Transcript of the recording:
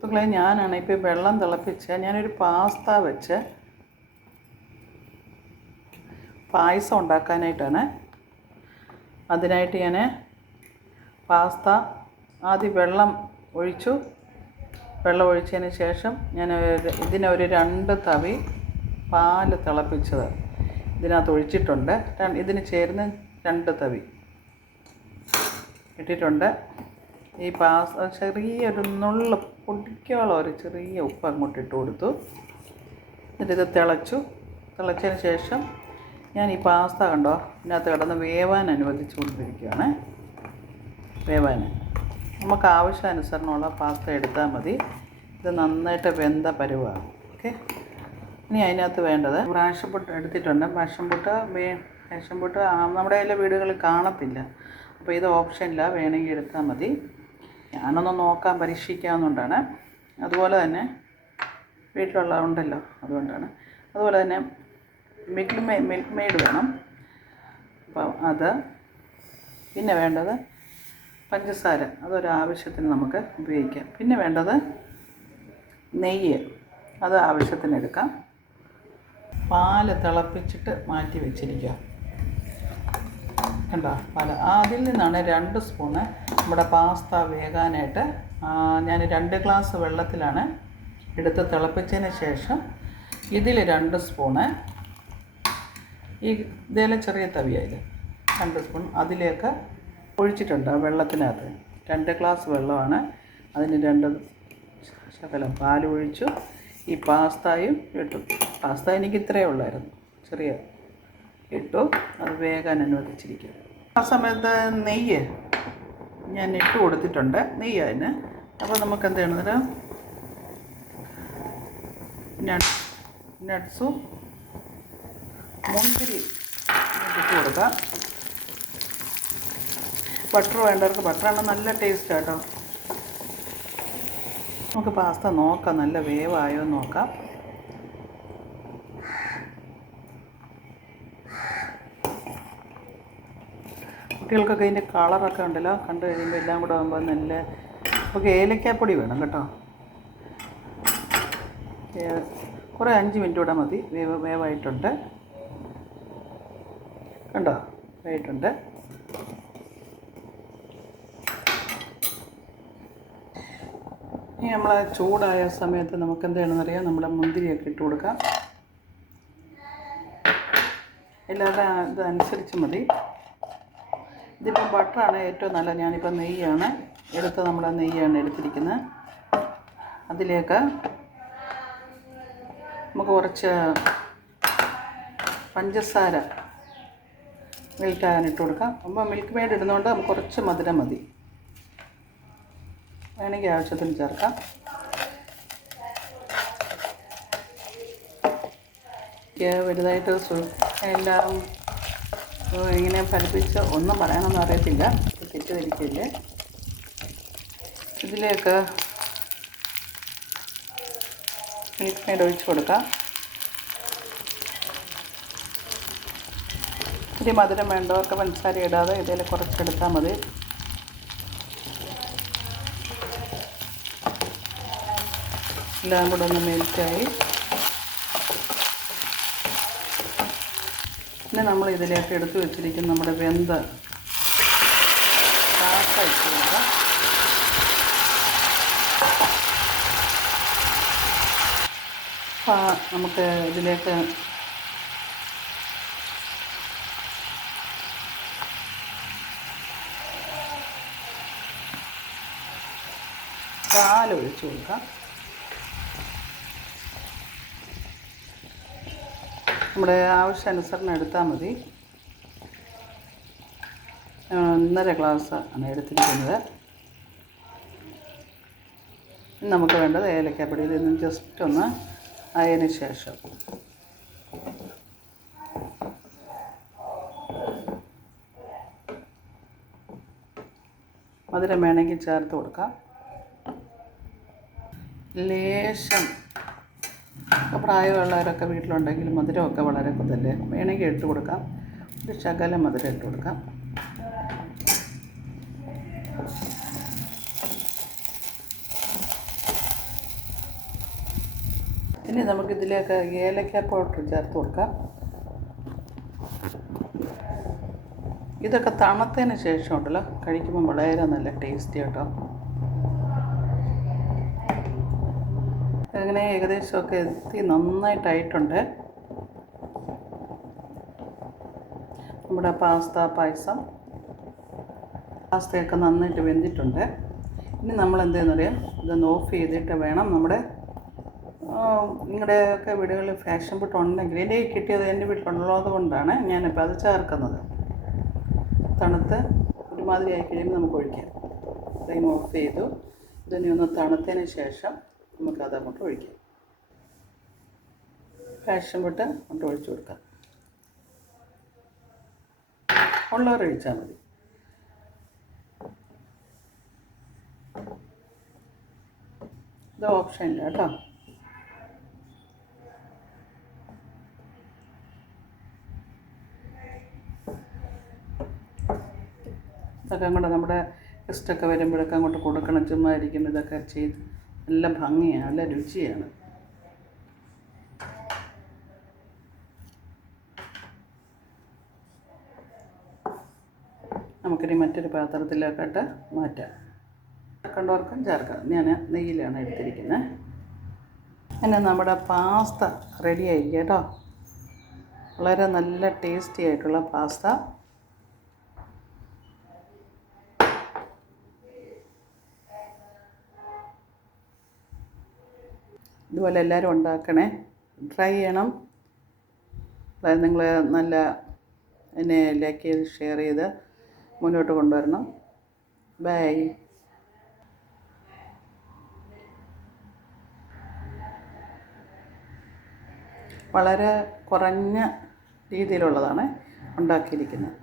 സുഹൃത്തുക്കളെ, ഞാനാണ് ഇപ്പോൾ വെള്ളം തിളപ്പിച്ച് ഞാനൊരു പാസ്ത വെച്ച് പായസം ഉണ്ടാക്കാനായിട്ടാണ്. അതിനായിട്ട് ഞാൻ പാസ്ത ആദ്യം വെള്ളം ഒഴിച്ചതിന് ശേഷം ഞാൻ ഇതിനൊരു 2 തവി പാൽ തിളപ്പിച്ചത് ഇതിനകത്ത് ഒഴിച്ചിട്ടുണ്ട്. ഇതിന് ചേർന്ന് 2 തവി ഇട്ടിട്ടുണ്ട്. ഈ ചെറിയൊരു നുള്ള് പൊടിക്കോളം ഒരു ചെറിയ ഉപ്പ് അങ്ങോട്ട് ഇട്ട് കൊടുത്തു. എന്നിട്ടിത് തിളച്ചതിന് ശേഷം ഞാൻ ഈ പാസ്ത കണ്ടോ ഇതിനകത്ത് കിടന്ന് വേവാൻ അനുവദിച്ചു കൊണ്ടിരിക്കുകയാണ്. നമുക്ക് ആവശ്യാനുസരണമുള്ള പാസ്ത എടുത്താൽ മതി. ഇത് നന്നായിട്ട് വെന്ത പരുവാണ്. ഓക്കെ, ഇനി അതിനകത്ത് വേണ്ടത് പാഷൻ പുട്ട് എടുത്തിട്ടുണ്ട്. പാഷൻ പുട്ട് നമ്മുടെ എല്ലാ വീടുകളിൽ കാണത്തില്ല, അപ്പോൾ ഇത് ഓപ്ഷനില്ല, വേണമെങ്കിൽ എടുത്താൽ മതി. ഞാനൊന്ന് നോക്കാൻ പരീക്ഷിക്കാവുന്നതുകൊണ്ടാണ്. അതുപോലെ തന്നെ വീട്ടിലുള്ളതുണ്ടല്ലോ, അതുകൊണ്ടാണ്. അതുപോലെ തന്നെ മിൽക്ക് മെയ്ഡ് വേണം. അപ്പം അത് പിന്നെ വേണ്ടത് പഞ്ചസാര, അതൊരാവശ്യത്തിന് നമുക്ക് ഉപയോഗിക്കാം. പിന്നെ വേണ്ടത് നെയ്യ്, അത് ആവശ്യത്തിന് എടുക്കാം. പാല് തിളപ്പിച്ചിട്ട് മാറ്റി വെച്ചിരിക്കുക. കണ്ടോ അതിൽ നിന്നാണ് 2 സ്പൂണ് നമ്മുടെ പാസ്ത വേകാനായിട്ട് ഞാൻ 2 ഗ്ലാസ് വെള്ളത്തിലാണ് എടുത്ത് തിളപ്പിച്ചതിന് ശേഷം ഇതിൽ 2 സ്പൂണ് ഇതേലെ ചെറിയ തവിയായത് 2 സ്പൂൺ അതിലേക്ക് ഒഴിച്ചിട്ടുണ്ട്. വെള്ളത്തിനകത്ത് 2 ഗ്ലാസ് വെള്ളമാണ്, അതിന് 2 ശകലം പാൽ ഒഴിച്ചു. ഈ പാസ്തയും ഇട്ടു. പാസ്ത എനിക്ക് ഇത്രയേ ഉള്ളായിരുന്നു, ചെറിയ ഇട്ടു. അത് വേകാൻ അനുവദിച്ചിരിക്കുക. ആ സമയത്ത് നെയ്യ് ഞാൻ ഇട്ട് കൊടുത്തിട്ടുണ്ട്, നെയ്യ് അതിന്. അപ്പോൾ നമുക്ക് എന്ത് ചെയ്യണം, നട്ട്സും മുന്തിരി ഇട്ട് കൊടുക്കാം. ബട്ടർ വേണ്ടവർക്ക് ബട്ടറാണ് നല്ല ടേസ്റ്റ് കേട്ടോ. നമുക്ക് പാസ്ത നോക്കാം, നല്ല വേവായോ നോക്കാം. കുട്ടികൾക്കൊക്കെ ഇതിൻ്റെ കളറൊക്കെ ഉണ്ടല്ലോ, കണ്ടു കഴിയുമ്പോൾ എല്ലാം കൂടെ ആകുമ്പോൾ നല്ല. നമുക്ക് ഏലക്കാപ്പൊടി വേണം കേട്ടോ. കുറേ 5 മിനിറ്റ് കൂടെ മതി. വേവായിട്ടുണ്ട് കണ്ടോ, ആയിട്ടുണ്ട്. ഇനി നമ്മൾ ചൂടായ സമയത്ത് നമുക്ക് എന്ത് ചെയ്യണമെന്നറിയാം, നമ്മുടെ മുന്തിരിയൊക്കെ ഇട്ട് കൊടുക്കാം. എല്ലാവരുടെ ഇതനുസരിച്ച് മതി. ഇതിപ്പോൾ ബട്ടറാണ് ഏറ്റവും നല്ലത്. ഞാനിപ്പോൾ നെയ്യാണ് നമ്മുടെ നെയ്യാണ് എടുത്തിരിക്കുന്നത്. അതിലേക്ക് നമുക്ക് കുറച്ച് പഞ്ചസാര മെൽറ്റാകാൻ ഇട്ട് കൊടുക്കാം. അപ്പോൾ മിൽക്ക് മെയ്ഡ് ഇടുന്നതുകൊണ്ട് നമുക്ക് കുറച്ച് മധുരം മതി, വേണമെങ്കിൽ ആവശ്യത്തിന് ചേർക്കാം. വലുതായിട്ട് എല്ലാം ഇങ്ങനെ ഫലിപ്പിച്ച് ഒന്നും പറയാനൊന്നും അറിയത്തില്ല, തെറ്റിദ്ധരിക്കില്ലേ. ഇതിലേക്ക് മിൽക്ക് മെയ്ഡ് ഒഴിച്ച് കൊടുക്കാം. ഇത്തിരി മധുരം വേണ്ടവർക്ക് പഞ്ചസാര ഇടാതെ ഇതിൽ കുറച്ചെടുത്താൽ മതി. എല്ലാം കൂടെ ഒന്ന് മെൽറ്റായി. പിന്നെ നമ്മൾ ഇതിലേക്ക് എടുത്ത് വെച്ചിരിക്കുന്ന നമ്മുടെ വെന്ത പാസ്ത ഇട്ട് കൊടുക്കാം. നമുക്ക് ഇതിലേക്ക് പാലൊഴിച്ച് കൊടുക്കാം. നമ്മുടെ ആവശ്യാനുസരണം എടുത്താൽ മതി. 1.5 ഗ്ലാസ് ആണ് എടുത്തിരിക്കുന്നത്. നമുക്ക് വേണ്ടത് ഏലക്കാപ്പൊടി. ഇതൊന്ന് ജസ്റ്റ് ഒന്ന് ആയതിന് ശേഷം മധുരം വേണമെങ്കിൽ ചേർത്ത് കൊടുക്കാം. ലേശം പ്രായമുള്ളവരൊക്കെ വീട്ടിലുണ്ടെങ്കിൽ മധുരമൊക്കെ വളരെ കൂടുതലേ, വേണമെങ്കിൽ ഇട്ട് കൊടുക്കാം. ഒരു ശകലം മധുരം ഇട്ട് കൊടുക്കാം. ഇനി നമുക്കിതിലേക്ക് ഏലക്ക പൗഡർ ചേർത്ത് കൊടുക്കാം. ഇതൊക്കെ തണുത്തതിന് ശേഷം ഉണ്ടല്ലോ കഴിക്കുമ്പോൾ വളരെ നല്ല ടേസ്റ്റി കേട്ടോ. അങ്ങനെ ഏകദേശമൊക്കെ എത്തി നന്നായിട്ടായിട്ടുണ്ട് നമ്മുടെ പാസ്തയൊക്കെ നന്നായിട്ട് വെന്തിട്ടുണ്ട്. ഇനി നമ്മൾ എന്തെന്നറിയാം, ഇതൊന്ന് ഓഫ് ചെയ്തിട്ട് വേണം നമ്മുടെ നിങ്ങളുടെയൊക്കെ വീടുകളിൽ ഫാഷൻ ഫുഡ് ഉണ്ടെങ്കിൽ എൻ്റെ കിട്ടിയത് എൻ്റെ വീട്ടിലുള്ളത് കൊണ്ടാണ് ഞാനിപ്പോൾ അത് ചേർക്കുന്നത്. തണുത്ത് ഒരുമാതിരി ആയി കഴിയുമ്പോൾ നമുക്ക് ഒഴിക്കാം. ഫ്ലെയിം ഓഫ് ചെയ്തു. ഇതിനെ ഒന്ന് തണുത്തതിന് ശേഷം നമുക്കത് അങ്ങോട്ട് ഒഴിക്കാം. ഫാഷൻ ഫുഡ് അങ്ങോട്ട് ഒഴിച്ചു കൊടുക്കാം. ഉള്ളവർ ഒഴിച്ചാൽ മതി. ഇത് ഓപ്ഷനില്ല കേട്ടോ. ഇതൊക്കെ അങ്ങോട്ട് നമ്മുടെ ഗസ്റ്റൊക്കെ വരുമ്പോഴൊക്കെ അങ്ങോട്ട് കൊടുക്കണം. ചുമ്മാ ഇരിക്കുമ്പോൾ ഇതൊക്കെ ചെയ്ത് നല്ല ഭംഗിയാണ്, നല്ല രുചിയാണ്. നമുക്കിനി മറ്റൊരു പാത്രത്തിലേക്കിട്ട് മാറ്റാം. ചേർക്കേണ്ടവർക്കും ചേർക്കാം. ഞാൻ നെയ്യിലാണ് എടുത്തിരിക്കുന്നത്. അങ്ങനെ നമ്മുടെ പാസ്ത റെഡി ആയിരിക്കും കേട്ടോ. വളരെ നല്ല ടേസ്റ്റി ആയിട്ടുള്ള പാസ്ത. ഇതുപോലെ എല്ലാവരും ഉണ്ടാക്കണേ, ട്രൈ ചെയ്യണം. അതായത് നിങ്ങൾ നല്ല എന്നെ ലൈക്ക് ചെയ്ത് ഷെയർ ചെയ്ത് മുന്നോട്ട് കൊണ്ടുവരണം. ബൈ. വളരെ കുറഞ്ഞ രീതിയിലുള്ളതാണ് ഉണ്ടാക്കിയിരിക്കുന്നത്.